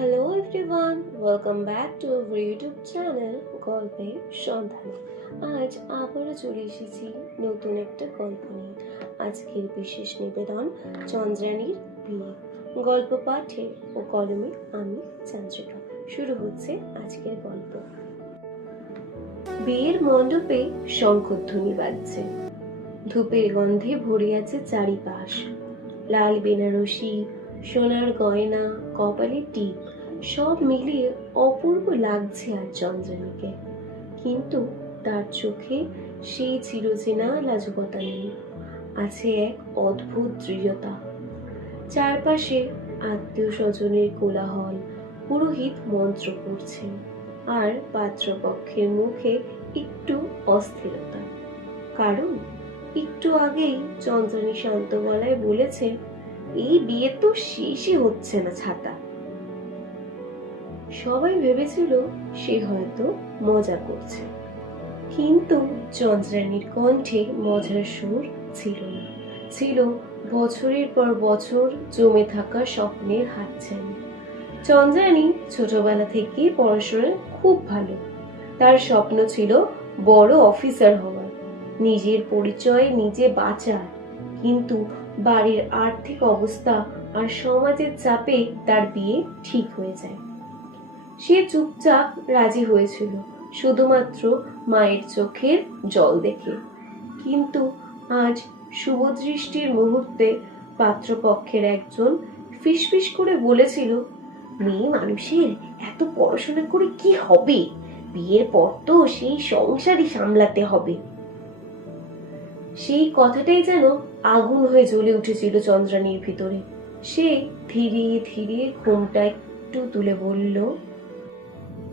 Hello everyone, welcome back to our YouTube channel গল্পের সন্ধানে। আজ আবারও চলে এসেছি নতুন একটা গল্প নিয়ে। আজকের বিশেষ নিবেদন চন্দ্রানীর বিয়ে। গল্প পাঠে ও কলমে আমি চন্দ্রিকা। শুরু হচ্ছে আজকের গল্প। বিয়ের মণ্ডপে শঙ্খধ্বনি বাজছে, ধূপের গন্ধে ভরে আছে চারিপাশ। লাল বেনারসি, সোনার গয়না, কপালের টিপ সব মিলিয়ে অপূর্ব লাগছে আর চন্দ্রানীকে। কিন্তু তার চোখে সেই চিরচেনা লাজুকতা নেই, আছে এক অদ্ভুত দৃঢ়তা। চারপাশে আত্মীয় স্বজনের কোলাহল, পুরোহিত মন্ত্র পড়ছেন, আর পাত্রপক্ষের মুখে একটু অস্থিরতা। কারণ একটু আগেই চন্দ্রানী শান্ত গলায় বলেছে, এই বিয়ে তো শেষই হচ্ছে না ছাতা। সবাই ভেবেছিল সে হয়তো মজা করছে, কিন্তু চন্দ্রানীর কণ্ঠে মজার সুর ছিল না, ছিল বছরের পর বছর জমে থাকা স্বপ্নের হাতছানি। চন্দ্রানী ছোটবেলা থেকে পড়াশোনায় খুব ভালো। তার স্বপ্ন ছিল বড় অফিসার হওয়ার, নিজের পরিচয় নিজে বাঁচার। কিন্তু বাড়ির আর্থিক অবস্থা আর সমাজের চাপে তার বিয়ে ঠিক হয়ে যায়। সে চুপচাপ রাজি হয়েছিল, শুধুমাত্র মায়ের চোখের জল দেখে। কিন্তু আজ শুভদৃষ্টির মুহূর্তে পাত্রপক্ষের একজন ফিসফিস করে বলেছিল, মেয়ে মানুষের এত পড়াশোনা করে কি হবে, বিয়ের পর তো সেই সংসারই সামলাতে হবে। সেই কথাটাই যেন আগুন হয়ে জ্বলে উঠেছিল চন্দ্রানীর ভিতরে। সে ধীরে ধীরে ঘুমটা একটু তুলে বলল।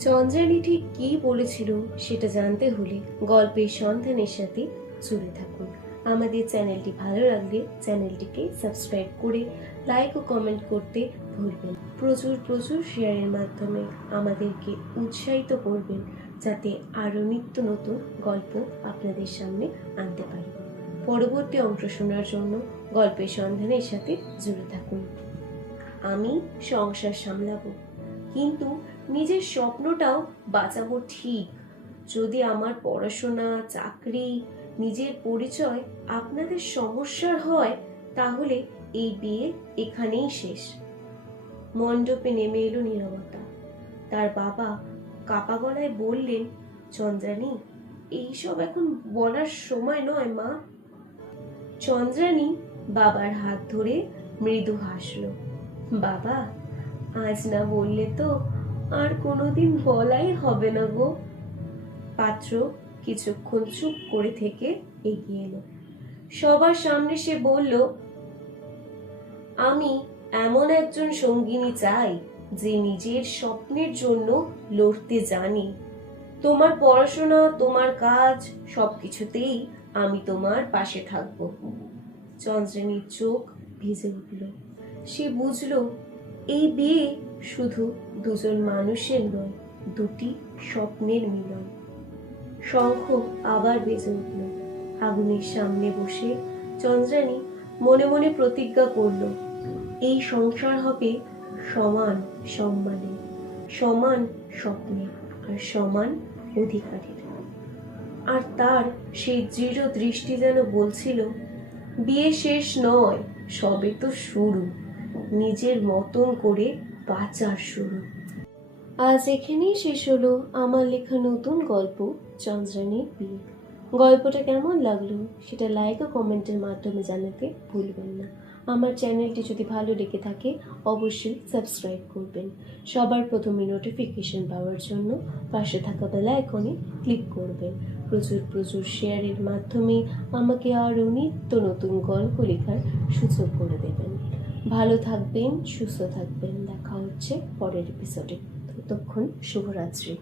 চন্দ্রানী ঠিক কি বলেছিল সেটা জানতে হলে গল্পের সন্ধানের সাথে জুড়ে থাকুন। আমাদের চ্যানেলটি ভালো লাগলে চ্যানেলটিকে সাবস্ক্রাইব করে লাইক ও কমেন্ট করতে ভুলবেন। প্রচুর প্রচুর শেয়ারের মাধ্যমে আমাদেরকে উৎসাহিত করবেন, যাতে আরো নিত্য নতুন গল্প আপনাদের সামনে আনতে পারি। পরবর্তী অংশ শোনার জন্য গল্পের সন্ধানের সাথে জুড়ে থাকুন। আমি সংসার সামলাবো, কিন্তু নিজের স্বপ্নটাও বাঁচাবো ঠিক। যদি আমার পড়াশোনা, চাকরি, নিজের পরিচয় আপনাদের সমস্যার হয়, তাহলে এই বিয়ে এখানেই শেষ। মণ্ডপে নেমে এলো নীরবতা। তার বাবা কাপা গলায় বললেন, চন্দ্রানী, এইসব এখন বলার সময় নয় মা। চন্দ্রানী বাবার হাত ধরে মৃদু হাসলো। বাবা, আজ না বললে তো আর কোনোদিন বলাই হবে না গো। পাত্র কিছুক্ষণ চুপ করে থেকে এগিয়ে এলো। সবার সামনে সে বলল, আমি এমন একজন সঙ্গিনী চাই যে নিজের স্বপ্নের জন্য লড়তে জানে। তোমার পড়াশোনা, তোমার কাজ, সবকিছুতেই আমি তোমার পাশে থাকব। চন্দ্রানীর চোখ ভিজে উঠল। সে বুঝলো এই বিয়ে শুধু দুজন মানুষের নয়, দুটি স্বপ্নের মিলন। শঙ্খ আবার বেজে উঠল। আগুনের সামনে বসে চন্দ্রানী মনে মনে প্রতিজ্ঞা করল, এই সংসার হবে সমান সম্মানে, সমান স্বপ্নে, আর সমান অধিকারের। আর তার সেই দৃঢ় দৃষ্টি যেন বলছিল, বিয়ে শেষ নয়, সবে তো শুরু, নিজের মতন করে বাঁচার শুরু। আজ এখানেই শেষ হলো আমার লেখা নতুন গল্প চন্দ্রানীর বিয়ে। গল্পটা কেমন লাগলো সেটা লাইক ও কমেন্টের মাধ্যমে জানাতে ভুলবেন না। আমার চ্যানেলটি যদি ভালো লেগে থাকে অবশ্যই সাবস্ক্রাইব করবেন। সবার প্রথমে নোটিফিকেশন পাওয়ার জন্য পাশে থাকা বেল আইকনে ক্লিক করবেন। প্রচুর প্রচুর শেয়ারের মাধ্যমে আমাকে আরও নিত্য নতুন গল্প লেখার সুযোগ করে দেবেন। ভালো থাকবেন, সুস্থ থাকবেন। দেখা হচ্ছে পরের এপিসোডে। ততক্ষণ শুভরাত্রি।